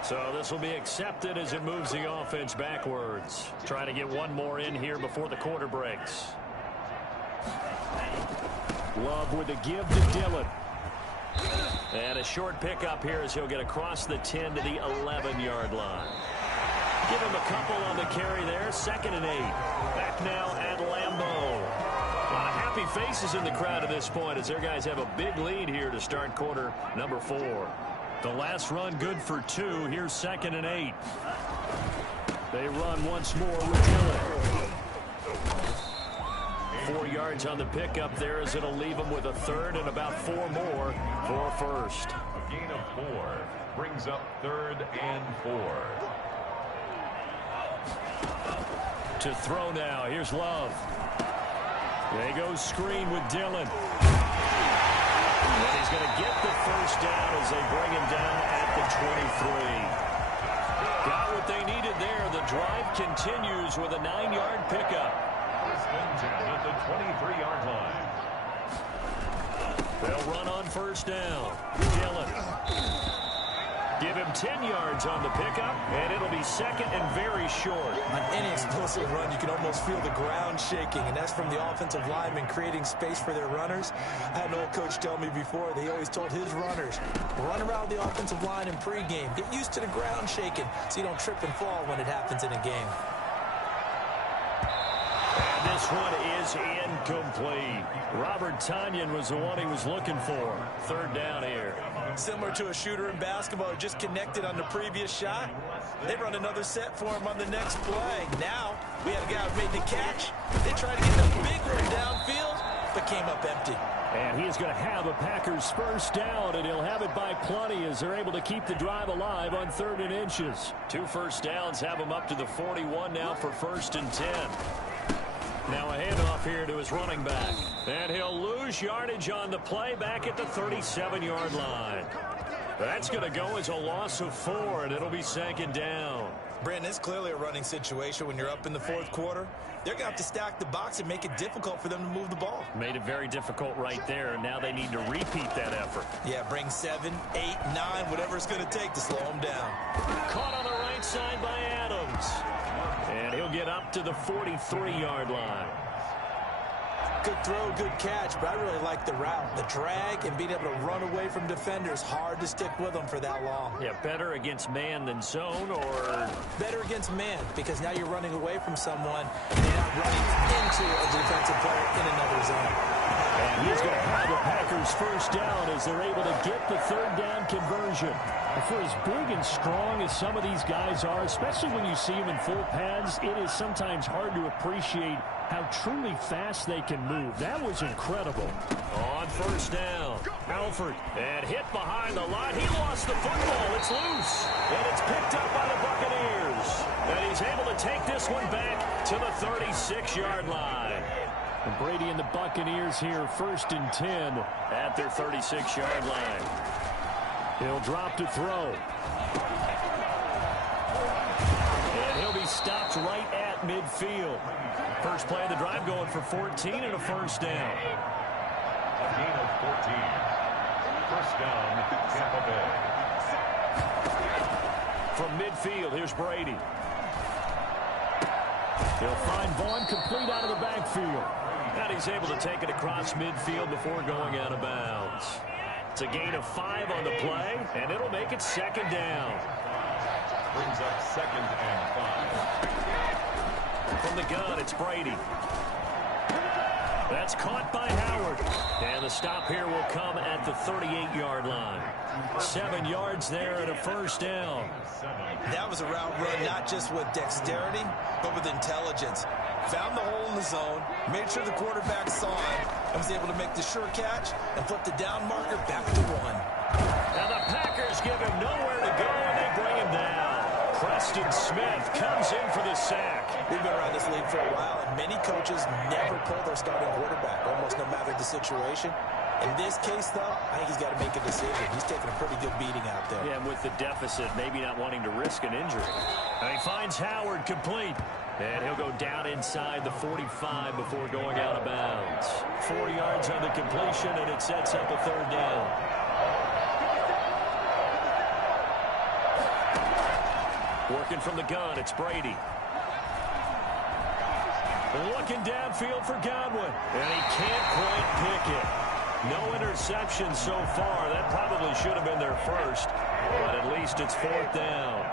So this will be accepted as it moves the offense backwards. Trying to get one more in here before the quarter breaks. Love with a give to Dillon. And a short pickup here as he'll get across the 10 to the 11-yard line. Give him a couple on the carry there. 2nd and 8. Back now at Lambeau. A lot of happy faces in the crowd at this point as their guys have a big lead here to start quarter number 4. The last run good for 2. Here's 2nd and 8. They run once more with Dillon. 4 yards on the pickup there as it'll leave them with a 3rd and about 4 more for 1st. A gain of 4 brings up 3rd and 4. To throw now. Here's Love. They go screen with Dillon. And he's going to get the 1st down as they bring him down at the 23. Got what they needed there. The drive continues with a 9-yard pickup. At the 23-yard line. They'll run on 1st down. Dillon. Give him 10 yards on the pickup, and it'll be second and very short. On any explosive run, you can almost feel the ground shaking, and that's from the offensive linemen creating space for their runners. I had an old coach tell me before, they always told his runners, run around the offensive line in pregame. Get used to the ground shaking so you don't trip and fall when it happens in a game. And this one is incomplete. Robert Tonyan was the one he was looking for. Third down here. Similar to a shooter in basketball who just connected on the previous shot. They run another set for him on the next play. Now, we had a guy who made the catch. They tried to get the big one downfield, but came up empty. And he is going to have a Packers first down, and he'll have it by plenty as they're able to keep the drive alive on 3rd and inches. 2 first downs have him up to the 41 now for 1st and 10. Now a handoff here to his running back. And he'll lose yardage on the play back at the 37-yard line. That's going to go as a loss of 4, and it'll be 2nd down. Brandon, it's clearly a running situation when you're up in the 4th quarter. They're going to have to stack the box and make it difficult for them to move the ball. Made it very difficult right there, and now they need to repeat that effort. Yeah, bring 7, 8, 9, whatever it's going to take to slow them down. Caught on the right side by Adams. And he'll get up to the 43-yard line. Good throw, good catch, but I really like the route. The drag and being able to run away from defenders. Hard to stick with them for that long. Yeah, better against man than zone, or? Better against man, because now you're running away from someone and you're not running into a defensive player in another zone. And he's going to have the Packers first down as they're able to get the 3rd down conversion. For as big and strong as some of these guys are, especially when you see them in full pads, it is sometimes hard to appreciate how truly fast they can move. That was incredible. On 1st down, Alford, and hit behind the line. He lost the football. It's loose, and it's picked up by the Buccaneers. And he's able to take this one back to the 36-yard line. And Brady and the Buccaneers here, 1st and 10 at their 36-yard line. He'll drop to throw. And he'll be stopped right at midfield. First play of the drive going for 14 and a first down. A gain of 14. First down, Tampa Bay. From midfield, here's Brady. He'll find Vaughn complete out of the backfield. And he's able to take it across midfield before going out of bounds. It's a gain of 5 on the play, and it'll make it 2nd down. Brings up 2nd and 5. From the gun, it's Brady. That's caught by Howard. And the stop here will come at the 38-yard line. 7 yards there and a first down. That was a route run not just with dexterity, but with intelligence. Found the hole in the zone, made sure the quarterback saw it, and was able to make the sure catch and flip the down marker back to 1. Now the Packers give him nowhere to go, and they bring him down. Preston Smith comes in for the sack. We've been around this league for a while, and many coaches never pull their starting quarterback, almost no matter the situation. In this case, though, I think he's got to make a decision. He's taking a pretty good beating out there. Yeah, and with the deficit, maybe not wanting to risk an injury. And he finds Howard complete. And he'll go down inside the 45 before going out of bounds. 4 yards on the completion, and it sets up a 3rd down. Working from the gun, it's Brady. Looking downfield for Godwin. And he can't quite pick it. No interception so far. That probably should have been their first. But at least it's 4th down.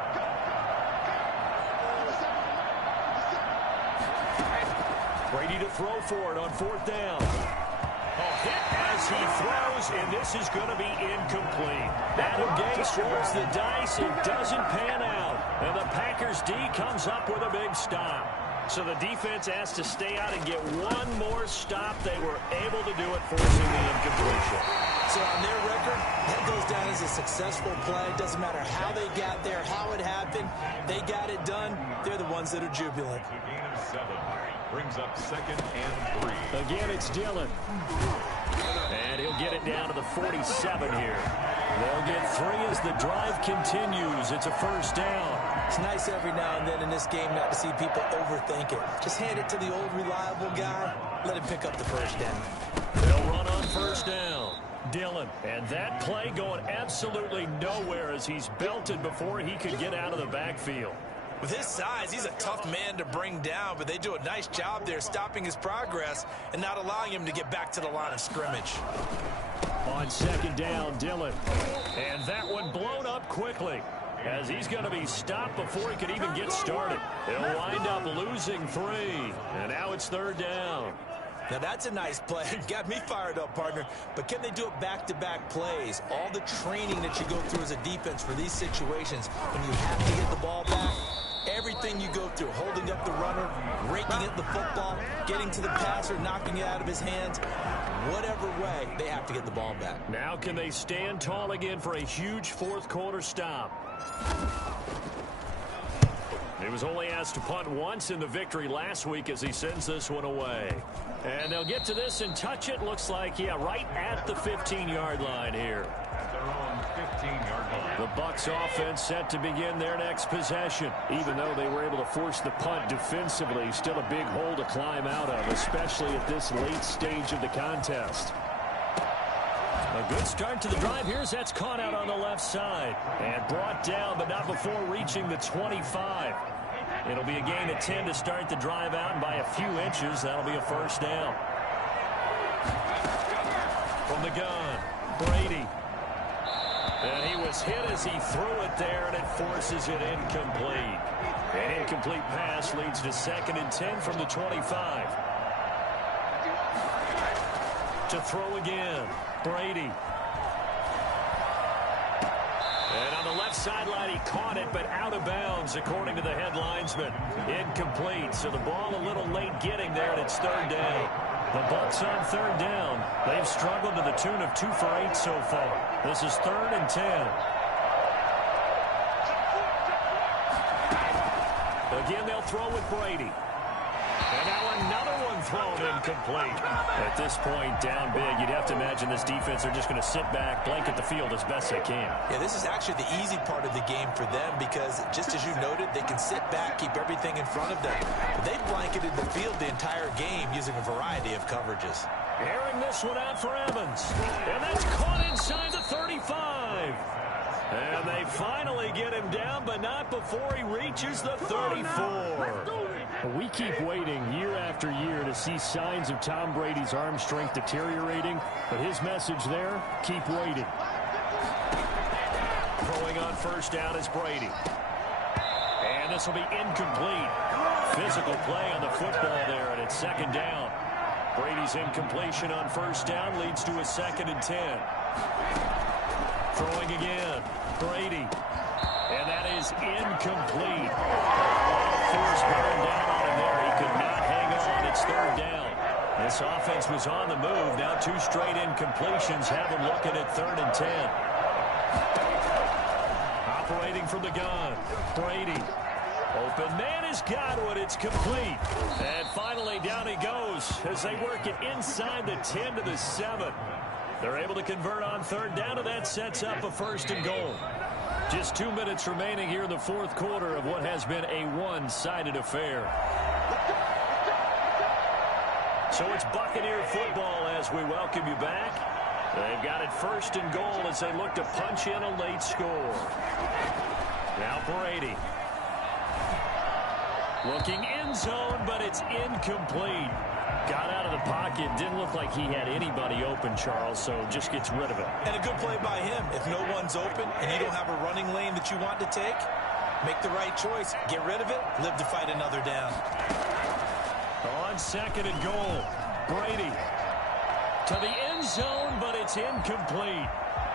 Brady to throw for it on 4th down. A hit as he throws, and this is going to be incomplete. Adam Gase rolls the dice. It doesn't pan out. And the Packers D comes up with a big stop. So the defense asked to stay out and get one more stop. They were able to do it, forcing the incompletion. So on their record, that goes down as a successful play. Doesn't matter how they got there, how it happened. They got it done. They're the ones that are jubilant. A gain of 7. Brings up 2nd and 3. Again, it's Dillon. And he'll get it down to the 47 here. They'll get 3 as the drive continues. It's a first down. It's nice every now and then in this game not to see people overthink it. Just hand it to the old reliable guy. Let him pick up the first down. They'll run on first down. Dillon, and that play going absolutely nowhere as he's belted before he could get out of the backfield. With his size, he's a tough man to bring down, but they do a nice job there stopping his progress and not allowing him to get back to the line of scrimmage. On second down, Dillon. And that one blown up quickly as he's going to be stopped before he could even get started. He'll wind up losing 3. And now it's third down. Now that's a nice play. Got me fired up, partner. But can they do it back-to-back plays? All the training that you go through as a defense for these situations, when you have to get the ball back, everything you go through, holding up the runner, raking at the football, getting to the passer, knocking it out of his hands, whatever way, they have to get the ball back. Now can they stand tall again for a huge fourth quarter stop? He was only asked to punt once in the victory last week as he sends this one away. And they'll get to this and touch it. Looks like, yeah, right at the 15-yard line here. At their own 15-yard line. The Bucs offense set to begin their next possession. Even though they were able to force the punt defensively, still a big hole to climb out of, especially at this late stage of the contest. A good start to the drive. Here's that's caught out on the left side and brought down, but not before reaching the 25. It'll be a gain of 10 to start the drive out, and by a few inches, that'll be a first down. From the gun, Brady. And he was hit as he threw it there, and it forces it incomplete. An incomplete pass leads to 2nd and 10 from the 25. To throw again, Brady. And on the left sideline, he caught it, but out of bounds, according to the head linesman. Incomplete, so the ball a little late getting there, and it's third down. The Bucs on third down. They've struggled to the tune of 2 for 8 so far. This is 3rd and 10. Again, they'll throw with Brady. And now another one thrown incomplete. At this point, down big, you'd have to imagine this defense are just going to sit back, blanket the field as best they can. Yeah, this is actually the easy part of the game for them because, just as you noted, they can sit back, keep everything in front of them. But they've blanketed the field the entire game using a variety of coverages. Airing this one out for Evans. And that's caught inside the 35. And they finally get him down, but not before he reaches the 34. We keep waiting year after year to see signs of Tom Brady's arm strength deteriorating, but his message there, keep waiting. Throwing on first down is Brady. And this will be incomplete. Physical play on the football there, and it's 2nd down. Brady's incompletion on first down leads to a 2nd and 10. Throwing again, Brady. And that is incomplete. Force burned down on him there. He could not hang on. It's 3rd down. This offense was on the move. Now 2 straight incompletions have them looking at 3rd and 10. Operating from the gun, Brady. Open man has got one. It's complete. And finally down he goes as they work it inside the 10 to the 7. They're able to convert on 3rd down, and that sets up a 1st and goal. Just 2 minutes remaining here in the 4th quarter of what has been a one-sided affair. So it's Buccaneer football as we welcome you back. They've got it 1st and goal as they look to punch in a late score. Now Brady. Looking end zone, but it's incomplete. Got out of the pocket. Didn't look like he had anybody open, Charles, so just gets rid of it. And a good play by him. If no one's open and you don't have a running lane that you want to take, make the right choice. Get rid of it. Live to fight another down. On 2nd and goal, Brady to the end zone, but it's incomplete.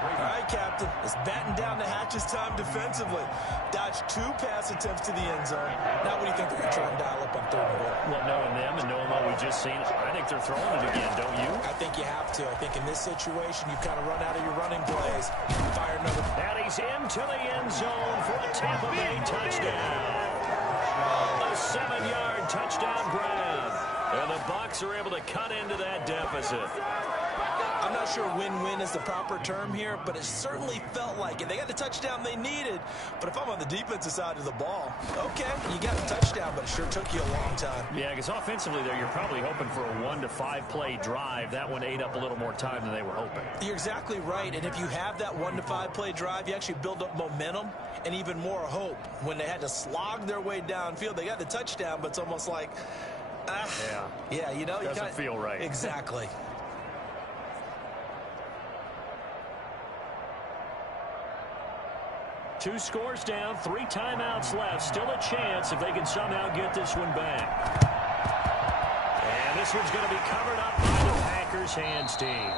All right, Captain. It's batting down the hatches time defensively. Dodged 2 pass attempts to the end zone. Now what do you think they're going to try and dial up on 3rd and goal? Well, knowing them and knowing what we just seen, I think they're throwing it again, don't you? I think you have to. I think in this situation, you've kind of run out of your running plays. Fire another. And he's into the end zone for a Tampa Bay touchdown. A 7-yard touchdown grab. And the Bucs are able to cut into that deficit. I'm I'm not sure win-win is the proper term here, but it certainly felt like it. They got the touchdown they needed, but if I'm on the defensive side of the ball, okay, you got the touchdown, but it sure took you a long time. Yeah, because offensively there, you're probably hoping for a 1 to 5 play drive. That one ate up a little more time than they were hoping. You're exactly right, and if you have that 1 to 5 play drive, you actually build up momentum and even more hope. When they had to slog their way downfield, they got the touchdown, but it's almost like, yeah, you know, doesn't feel right. Exactly. Two scores down, 3 timeouts left. Still a chance if they can somehow get this one back. And this one's going to be covered up by the Packers hands team.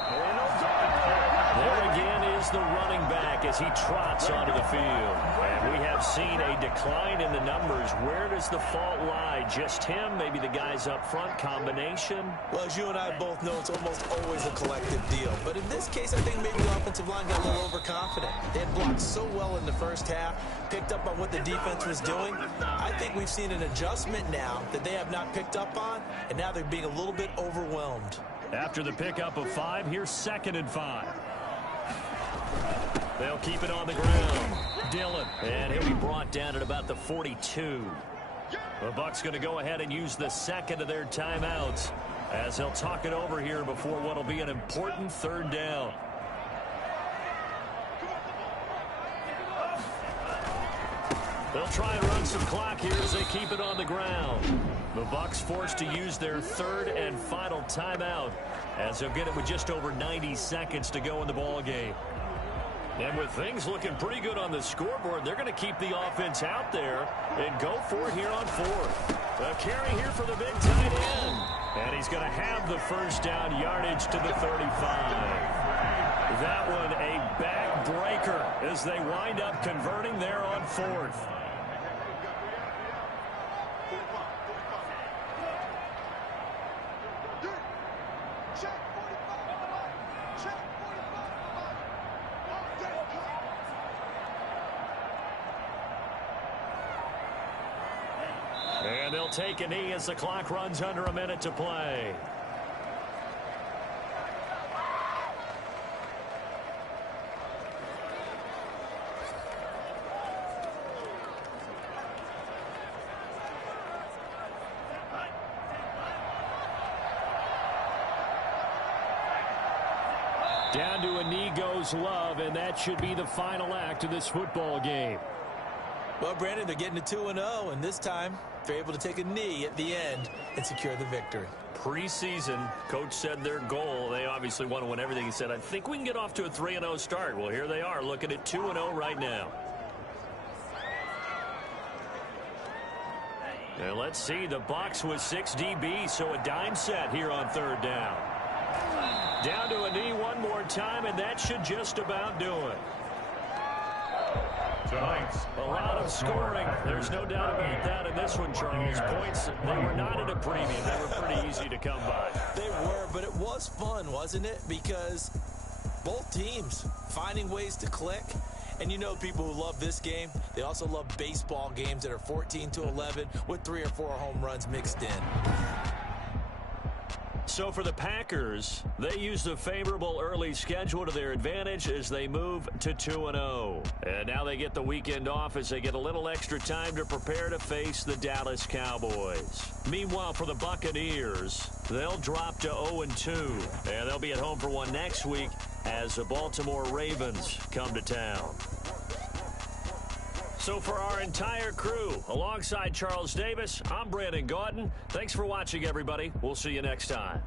There again is the running back as he trots onto the field. And we have seen a decline in the numbers. Where does the fault lie? Just him? Maybe the guys up front? Combination? Well, as you and I both know, it's almost always a collective deal. But in this case, I think maybe the offensive line got a little overconfident. They had blocked so well in the first half, picked up on what the defense was doing. I think we've seen an adjustment now that they have not picked up on, and now they're being a little bit overwhelmed. After the pickup of 5, here's 2nd and 5. They'll keep it on the ground. Dillon, and he'll be brought down at about the 42. The Bucs going to go ahead and use the second of their timeouts as they'll talk it over here before what will be an important 3rd down. They'll try and run some clock here as they keep it on the ground. The Bucs forced to use their 3rd and final timeout as they'll get it with just over 90 seconds to go in the ball game. And with things looking pretty good on the scoreboard, they're going to keep the offense out there and go for it here on 4th. A carry here for the big tight end. And he's going to have the first down yardage to the 35. That one a backbreaker as they wind up converting there on 4th. And they'll take a knee as the clock runs under a minute to play. Down to a knee goes Love, and that should be the final act of this football game. Well, Brandon, they're getting to 2-0, and this time they're able to take a knee at the end and secure the victory. Preseason, coach said their goal, they obviously want to win everything. He said, I think we can get off to a 3-0 start. Well, here they are looking at 2-0 right now. And let's see, the Bucs with 6 DBs, so a dime set here on 3rd down. Down to a knee one more time, and that should just about do it. A lot of scoring. There's no doubt about that in this one, Charles. Points, they were not at a premium. They were pretty easy to come by. They were, but it was fun, wasn't it? Because both teams finding ways to click. And you know people who love this game, they also love baseball games that are 14-11 with 3 or 4 home runs mixed in. So for the Packers, they use the favorable early schedule to their advantage as they move to 2-0. And now they get the weekend off as they get a little extra time to prepare to face the Dallas Cowboys. Meanwhile, for the Buccaneers, they'll drop to 0-2. And they'll be at home for one next week as the Baltimore Ravens come to town. So for our entire crew, alongside Charles Davis, I'm Brandon Gaudin. Thanks for watching, everybody. We'll see you next time.